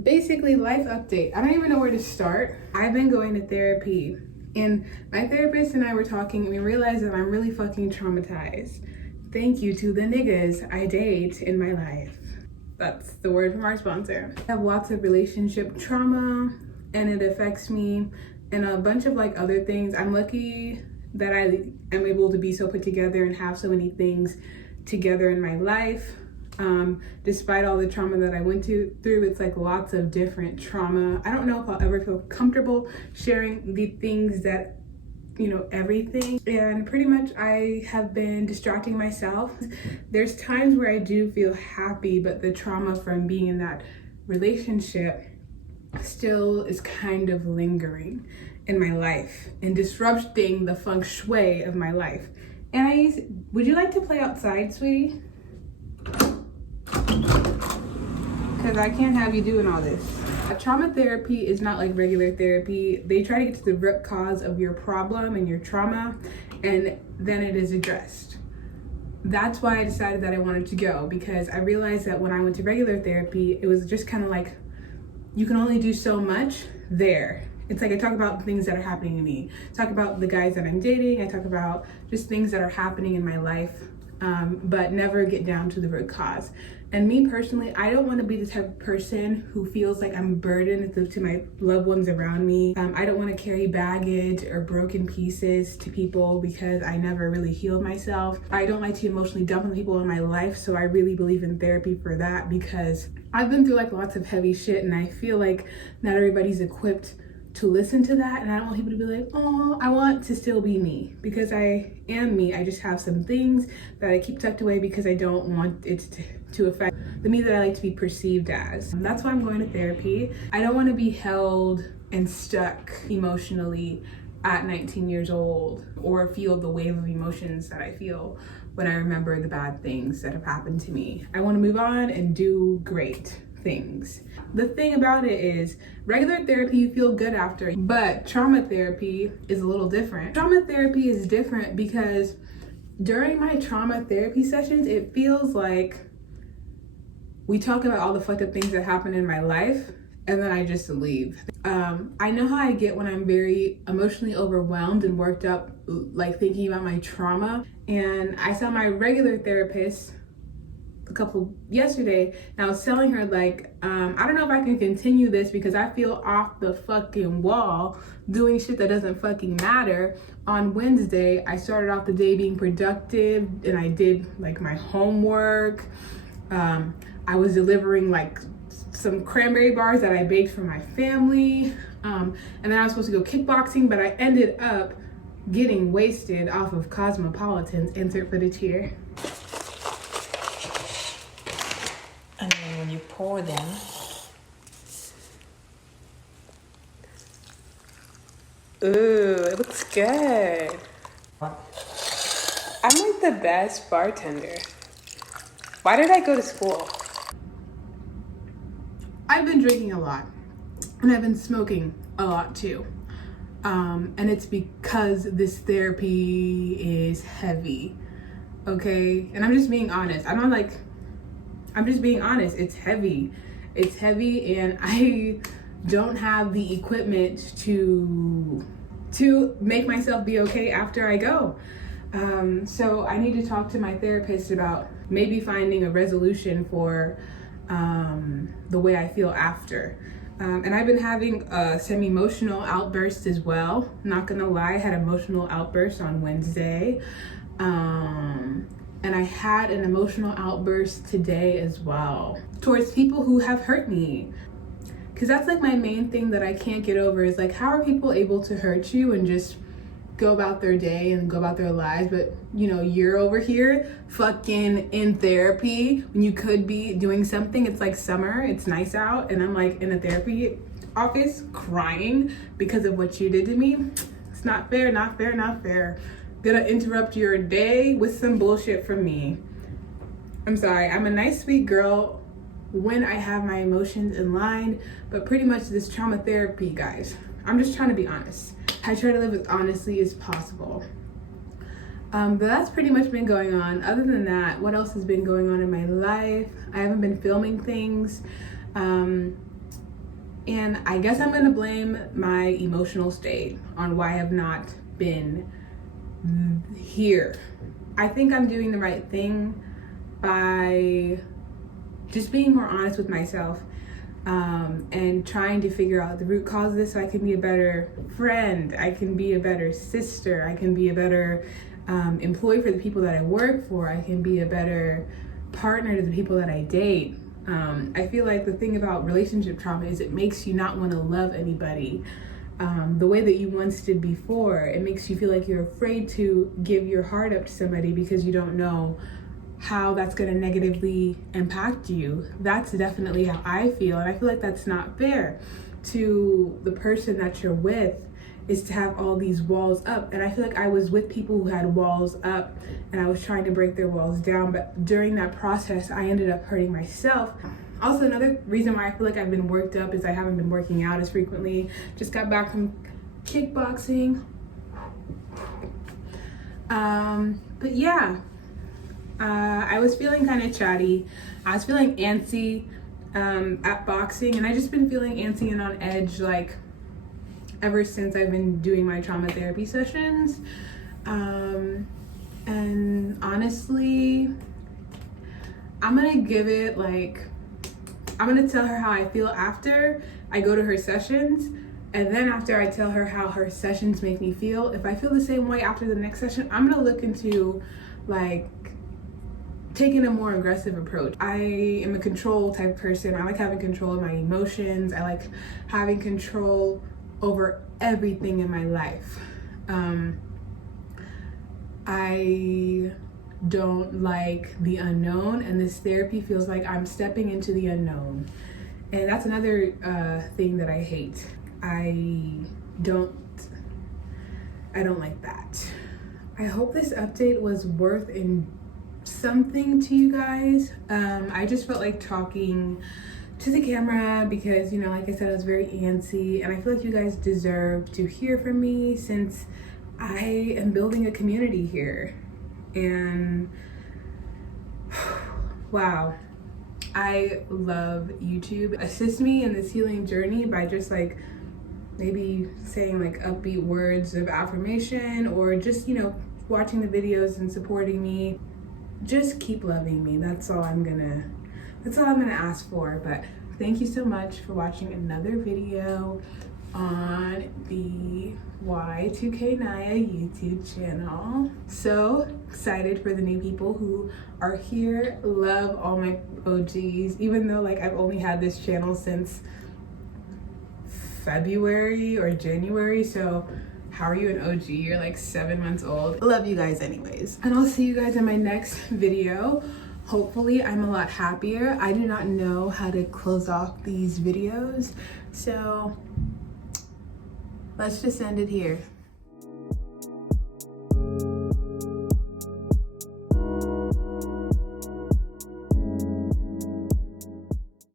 Basically, life update. I don't even know where to start. I've been going to therapy, and my therapist and I were talking, and we realized that I'm really fucking traumatized. Thank you to the niggas I date in my life. That's the word from our sponsor. I have lots of relationship trauma, and it affects me and a bunch of like other things. I'm lucky that I am able to be so put together and have so many things together in my life. Despite all the trauma that I went through, it's like lots of different trauma. I don't know if I'll ever feel comfortable sharing the things that, everything. And pretty much I have been distracting myself. There's times where I do feel happy, but the trauma from being in that relationship still is kind of lingering in my life and disrupting the feng shui of my life. And would you like to play outside, sweetie? Because I can't have you doing all this. Trauma therapy is not like regular therapy. They try to get to the root cause of your problem and your trauma, and then it is addressed. That's why I decided that I wanted to go, because I realized that when I went to regular therapy, it was just kind of like, you can only do so much there. It's like I talk about things that are happening to me. I talk about the guys that I'm dating. I talk about just things that are happening in my life, but never get down to the root cause. And me personally, I don't want to be the type of person who feels like I'm burdened to my loved ones around me. I don't want to carry baggage or broken pieces to people because I never really healed myself. I don't like to emotionally dump on people in my life, so I really believe in therapy for that, because I've been through like lots of heavy shit, and I feel like not everybody's equipped to listen to that. And I don't want people to be like, oh, I want to still be me, because I am me. I just have some things that I keep tucked away because I don't want it to affect the me that I like to be perceived as. And that's why I'm going to therapy. I don't want to be held and stuck emotionally at 19 years old, or feel the wave of emotions that I feel when I remember the bad things that have happened to me. I want to move on and do great things. The thing about it is, regular therapy you feel good after, but trauma therapy is a little different. Trauma therapy is different because during my trauma therapy sessions, it feels like we talk about all the fucked up things that happen in my life, and then I just leave. I know how I get when I'm very emotionally overwhelmed and worked up, like thinking about my trauma. And I saw my regular therapist yesterday, and I was telling her like, I don't know if I can continue this because I feel off the fucking wall doing shit that doesn't fucking matter. On Wednesday, I started off the day being productive, and I did like my homework. I was delivering like some cranberry bars that I baked for my family. And then I was supposed to go kickboxing, but I ended up getting wasted off of Cosmopolitan's. Insert footage here. And then when you pour them, Ooh, it looks good. I'm like the best bartender. Why did I go to school? I've been drinking a lot, and I've been smoking a lot too. And it's because this therapy is heavy, okay? And I'm just being honest. I'm just being honest. It's heavy. It's heavy, and I don't have the equipment to make myself be okay after I go. So I need to talk to my therapist about maybe finding a resolution for the way I feel after. And I've been having some emotional outbursts as well. Not gonna lie, I had emotional outbursts on Wednesday. And I had an emotional outburst today as well towards people who have hurt me. Because that's like my main thing that I can't get over, is like, how are people able to hurt you and just go about their day and go about their lives, but you're over here fucking in therapy when you could be doing something. It's like summer, it's nice out, and I'm like in a therapy office crying because of what you did to me. It's not fair, not fair, not fair. Gonna interrupt your day with some bullshit from me. I'm sorry, I'm a nice sweet girl when I have my emotions in line, but pretty much this trauma therapy, guys, I'm just trying to be honest. I try to live as honestly as possible. But that's pretty much been going on. Other than that, what else has been going on in my life? I haven't been filming things. And I guess I'm gonna blame my emotional state on why I have not been here. I think I'm doing the right thing by just being more honest with myself, and trying to figure out the root cause of this so I can be a better friend, I can be a better sister, I can be a better employee for the people that I work for, I can be a better partner to the people that I date. I feel like the thing about relationship trauma is it makes you not want to love anybody the way that you once did before. It makes you feel like you're afraid to give your heart up to somebody because you don't know how that's going to negatively impact you. That's definitely how I feel, and I feel like that's not fair to the person that you're with, is to have all these walls up. And I feel like I was with people who had walls up and I was trying to break their walls down, but during that process I ended up hurting myself. Also, another reason why I feel like I've been worked up is I haven't been working out as frequently. Just got back from kickboxing. But yeah, I was feeling kind of chatty. I was feeling antsy at boxing, and I just been feeling antsy and on edge like ever since I've been doing my trauma therapy sessions. And honestly, I'm gonna tell her how I feel after I go to her sessions, and then after I tell her how her sessions make me feel, if I feel the same way after the next session, I'm gonna look into like taking a more aggressive approach. I am a control type person. I like having control of my emotions. I like having control over everything in my life. I don't like the unknown, and this therapy feels like I'm stepping into the unknown. And that's another thing that I hate. I don't like that. I hope this update was worth something to you guys. I just felt like talking to the camera because, like I said, I was very antsy, and I feel like you guys deserve to hear from me since I am building a community here. And wow, I love YouTube. Assist me in this healing journey by just like maybe saying like upbeat words of affirmation, or just watching the videos and supporting me. Just keep loving me. That's all I'm gonna ask for. But thank you so much for watching another video on the Y2K Naya YouTube channel. So excited for the new people who are here. Love all my OGs, even though like I've only had this channel since February or January. So how are you an OG? You're like 7 months old. Love you guys anyways. And I'll see you guys in my next video. Hopefully I'm a lot happier. I do not know how to close off these videos, so let's just end it here.